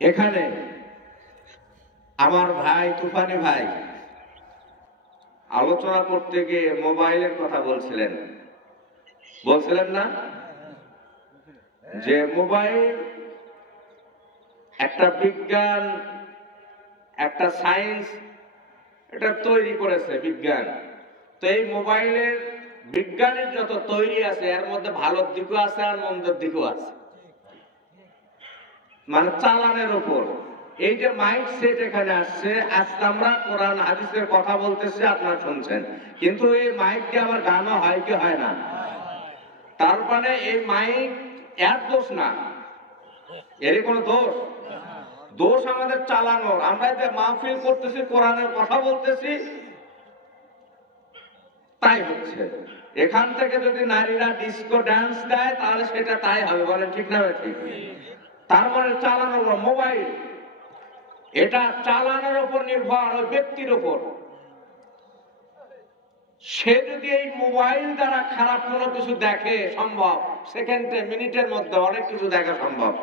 এখানে আমার ভাই তুফানি ভাই আলোচনা করতে গিয়ে মোবাইলের কথা বলছিলেন না যে মোবাইল একটা বিজ্ঞান, একটা সায়েন্স এটা তৈরি করেছে বিজ্ঞান। তো এই মোবাইলের বিজ্ঞানের যত তৈরি আছে এর মধ্যে ভালোর দিকও আছে আর মন্দের দিকও আছে, মানে চালানের উপর। এই যে মাইক সেট এখানে আসছে, আজকে আমরা কোরআন হাদিসের কথা বলতেছি, আপনারা শুনছেন, কিন্তু এই মাইক দিয়ে আমার গানও হয় কি হয় না? তার মানে এই মাইক এর দোষ না, এরই কোনো দোষ আমাদের চালানোর। আমরা যে মাহফিল করতেছি, কোরআনের কথা বলতেছি, তাই হচ্ছে। এখান থেকে যদি নারীরা ডিস্কো ডান্স দেয় তাহলে সেটা তাই হবে, বলেন ঠিক না ঠিক? তার মানে চালানোর মোবাইল, এটা চালানোর উপর নির্ভর, ওই ব্যক্তির উপর। সে যদি এই মোবাইল দ্বারা খারাপ কোনো কিছু দেখে, সম্ভব সেকেন্ডে মিনিটের মধ্যে অনেক কিছু দেখা সম্ভব।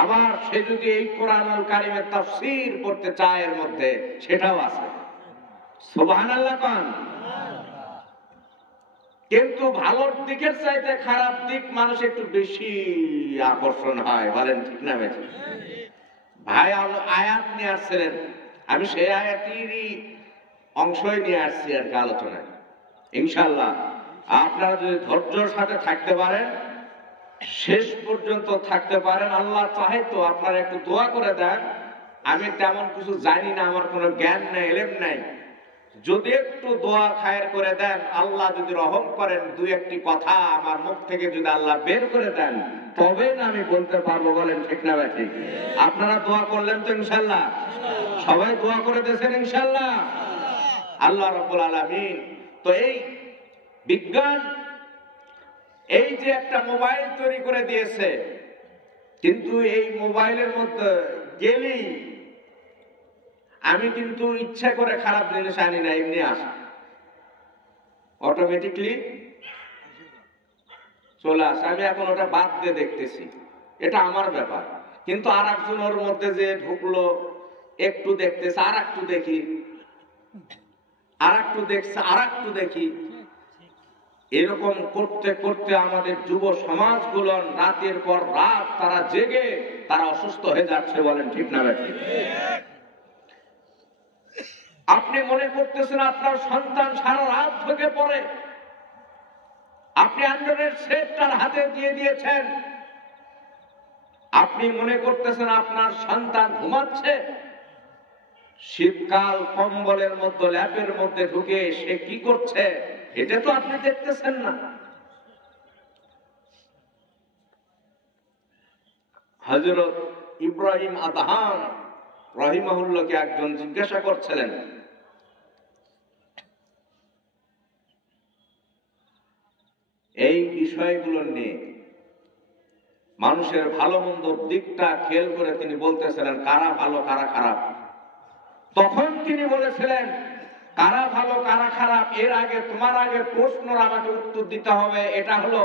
আবার সে যদি এই কোরআনুল কারীমের তাফসীর করতে চায় এর মধ্যে, সেটাও আছে। সুবহানাল্লাহ কোন। কিন্তু ভালোর দিকের চাইতে খারাপ দিক মানুষ একটু বেশি আকর্ষণ হয়, বলেন ঠিক না বেশি? ভাই আয়াত নিয়ে আসছিলেন, আমি সেই আয়াতেরই অংশই নিয়ে আসছি আর কি আলোচনায়। ইনশাআল্লাহ আপনারা যদি ধৈর্যের সাথে থাকতে পারেন, শেষ পর্যন্ত থাকতে পারেন, আল্লাহ চাহে তো আপনারা একটু দোয়া করে দেন। আমি তেমন কিছু জানি না, আমার কোনো জ্ঞান নেই, এলেম নাই, যদি একটু দোয়া খায়ের করে দেন, আল্লাহ যদি রহম করেন, দুই একটি কথা আমার মুখ থেকে যদি আল্লাহ বের করে দেন, তবে না আমি বলতে পারবো, বলেন ঠিক না ভাই ঠিক? আপনারা দোয়া করলেন তো ইনশাআল্লাহ? সবাই দোয়া করে দিয়েছেন ইনশাআল্লাহ? আল্লাহ রাব্বুল আলামিন তো এই বিজ্ঞান, এই যে একটা মোবাইল তৈরি করে দিয়েছে, কিন্তু এই মোবাইলের মধ্যে গেলেই আমি কিন্তু ইচ্ছা করে খারাপ জিনিস আনি না, এমনি আসে, অটোমেটিকলি চলে আসে। আমি এখন ওটা বাদ দিয়ে দেখতেছি, এটা আমার ব্যাপার। কিন্তু আর একজন ওর মধ্যে যে ঢুকলো, একটু দেখতেছে, আর একটু দেখি, আর একটু দেখছে, আর একটু দেখি, এরকম করতে করতে আমাদের যুব সমাজগুলো রাতের পর রাত তারা জেগে তারা অসুস্থ হয়ে যাচ্ছে, বলেন ঠিক না ভাই? আপনি মনে করতেছেন আপনার সন্তান সারা রাত থেকে পড়ে, আপনি আন্ডারের সেটটার হাতে দিয়ে দিয়েছেন, আপনি মনে করতেছেন আপনার সন্তান ঘুমাচ্ছে, শীতকাল কম্বলের মধ্যে ল্যাপের মধ্যে ঢুকে সে কি করছে এটা তো আপনি দেখতেছেন না। হযরত ইব্রাহিম আদহাম রাহিমাহুল্লাহকে একজন জিজ্ঞাসা করছিলেন, এই বিষয়গুলো নিয়ে মানুষের ভালো মন্দর দিকটা খেয়াল করে তিনি বলতেছিলেন কারা ভালো কারা খারাপ। তখন তিনি বলেছিলেন কারা ভালো কারা খারাপ, এর আগে তোমার আগে প্রশ্নর আমাকে উত্তর দিতে হবে। এটা হলো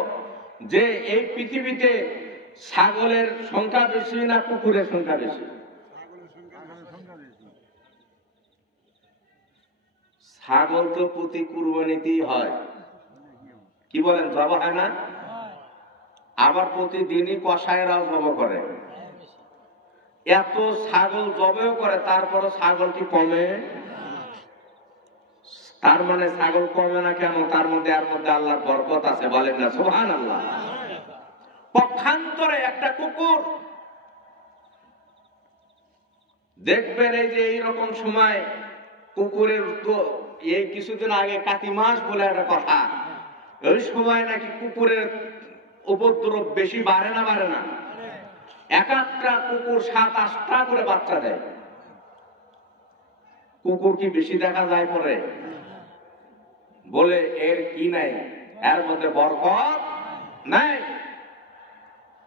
যে এই পৃথিবীতে ছাগলের সংখ্যা বেশি না কুকুরের সংখ্যা বেশি? ছাগল তো প্রতি কুরবানিতেই হয়, কি বলেন, জবা হয় না? আবার প্রতিদিনই কসাইরাও জব করে। এত ছাগল জবেও করে, তারপরে ছাগল কি কমে? তার মানে ছাগল কমে না কেন? তার মধ্যে এর মধ্যে আল্লাহর বরকত আছে, বলেন না সুবহানাল্লাহ? পক্ষান্তরে একটা কুকুর দেখবেন, এই যে এইরকম সময় কুকুরের এই কিছুদিন আগে কাতি মাস বলে একটা কথা, ওই সময় নাকি কুকুরের উপদ্রব বেশি বাড়ে না এক একটা কুকুর 7-8টা করে বাচ্চা দেয়। কুকুর কি বেশি দেখা যায় পরে? বলে এর কি নাই, এর মধ্যে বরকত নাই।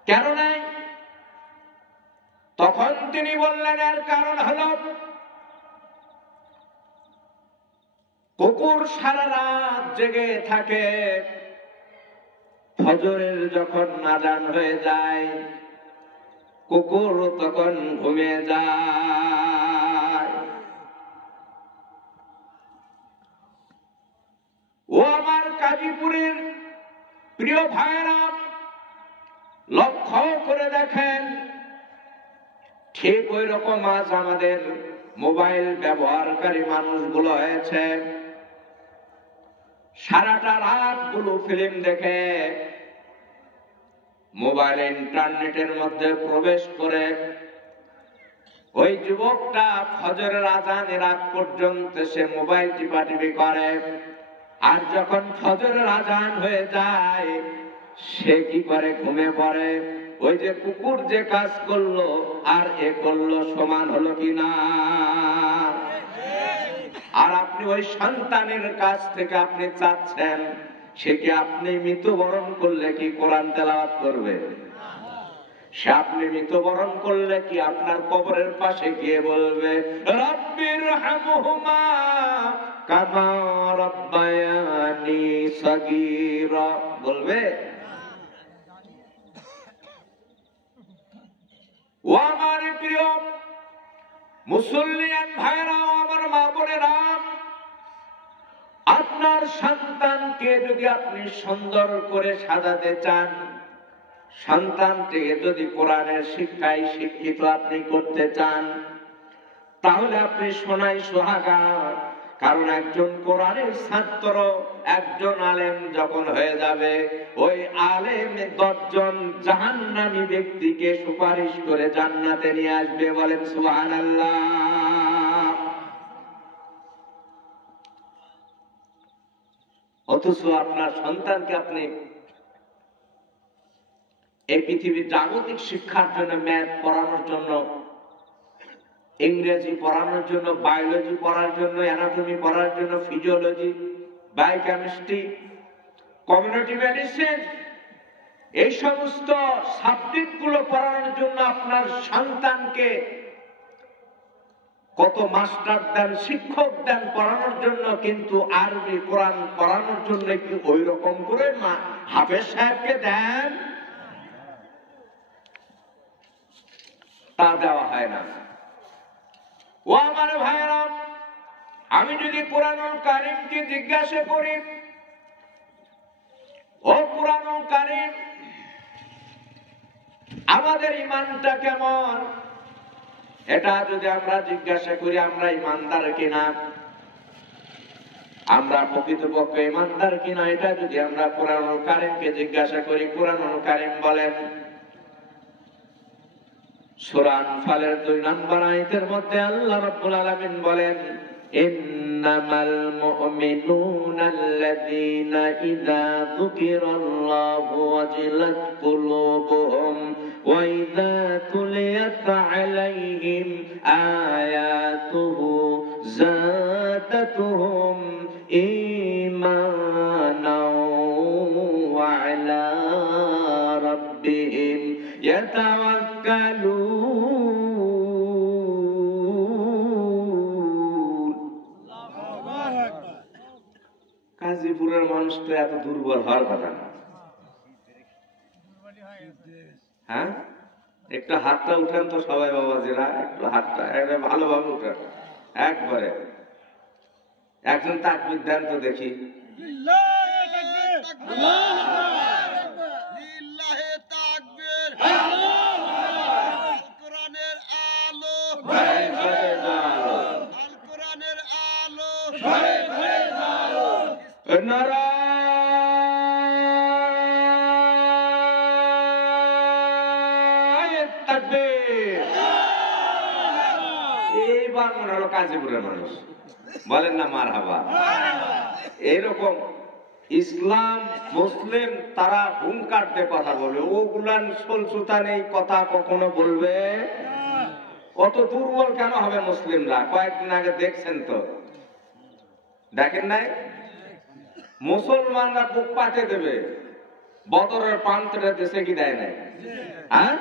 কেন নাই? তখন তিনি বললেন এর কারণ হলো কুকুর সারা রাত জেগে থাকে, ফজরের যখন আযান হয়ে যায় কুকুর তখন ঘুমিয়ে যায়। ও আমার গাজীপুরের প্রিয় ভাইরা, লক্ষ্য করে দেখেন, ঠিক ওই রকম আজ আমাদের মোবাইল ব্যবহারকারী মানুষগুলো হয়েছে। সারাটা রাত ব্লু ফিল্ম দেখে মোবাইল ইন্টারনেটের মধ্যে প্রবেশ করে ওই যুবকটা ফজরের আজানের আগ পর্যন্ত সে মোবাইল টিপাটিপি করে। আর যখন ফজরের আজান হয়ে যায় সে কি করে? ঘুমে পড়ে। ওই যে কুকুর যে কাজ করলো আর এ করলো সমান হলো কিনা? আর আপনি ওই সন্তানের কাছ থেকে আপনি চাচ্ছেন সে কি আপনি মৃত্যুবরণ করলে কি কোরআন তেলাওয়াত করবে? সে আপনি মৃত্যুবরণ করলে কি আপনার কবরের পাশে গিয়ে বলবে রব্বিরহামহুমা কামা রাব্বায়ানি সাগীরা? বলবে? ও আমার প্রিয় মুসলিয়ান ভাইরা, আমার মা বোনেরা, আপনার সন্তানকে যদি আপনি সুন্দর করে সাজাতে চান, সন্তানটিকে যদি কোরআনের শিক্ষায় শিক্ষিত আপনি করতে চান, তাহলে আপনি সোনাই সোহাগা। কারণ একজন কোরআনের ছাত্র, একজন আলেম যখন হয়ে যাবে, ওই আলেম 10 জন জাহান্নামী ব্যক্তিকে সুপারিশ করে জান্নাতে নিয়ে আসবে। বলেন সুবহানাল্লাহ। অথচ আপনার সন্তানকে আপনি এই পৃথিবীর জাগতিক শিক্ষার জন্য, ম্যাথ পড়ানোর জন্য, ইংরেজি পড়ানোর জন্য, বায়োলজি পড়ার জন্য, অ্যানাটমি পড়ার জন্য, ফিজিওলজি, বায়োকেমিস্ট্রি, কমিউনিটি মেডিসিন, এই সমস্ত সাবজেক্ট গুলো পড়ানোর জন্য আপনার সন্তানকে কত মাস্টার দেন, শিক্ষক দেন পড়ানোর জন্য, কিন্তু আরবি কোরআন পড়ানোর জন্য কি ওই রকম করে হাফেজ সাহেবকে দেন? তা দেওয়া হয় না। ও আমার ভাইরা, আমি যদি কোরআনুল কারীমকে জিজ্ঞাসা করি, ও কোরআনুল কারীম, আমাদের ঈমানটা কেমন? এটা যদি আমরা জিজ্ঞাসা করি, আমরা ঈমানদার কিনা, আমরা প্রকৃতপক্ষে ঈমানদার কিনা, এটা যদি আমরা কোরআনুল কারীমকে জিজ্ঞাসা করি, কোরআনুল কারীম বলেন, সূরা আনফালের 2 নম্বর আয়াতের মধ্যে আল্লাহ রাব্বুল আলামিন বলেন, ইন্নামাল মুমিনুনাল্লাযীনা ইযা যুকিরাল্লাহু ওয়াজিলাত কুলুবুহুম ওয়া ইযা তুলিয়াত আলাইহিম আয়াতুহু যাদাতুহুম ঈমানাও ওয়া আলা রাব্বিহিম ইয়াতাওয়াক্কালুন। গাজীপুরের মানুষ তো এত দুর্বল হওয়ার কথা না। হ্যাঁ, একটু হাতটা উঠান তো সবাই বাবাজিরা, একটু হাতটা ভালোভাবে উঠান একবারে। একজন তাকবীর দেন তো দেখি। এইবার মনে হলো গাজীপুরের মানুষ বলেন না মারহাবা। এইরকম ইসলাম মুসলিম তারা হুঙ্কার দিয়ে কথা বলবে, ওগুলান সুলসুতানি কথা কখনো বলবে। অত দুর্বল কেন হবে মুসলিমরা? কয়েকদিন আগে দেখছেন তো, দেখেন নাই? মুসলমানরা বুক পাতে দেবে, বদরের প্রান্তরে দেশে কি দেয় নাই? হ্যাঁ,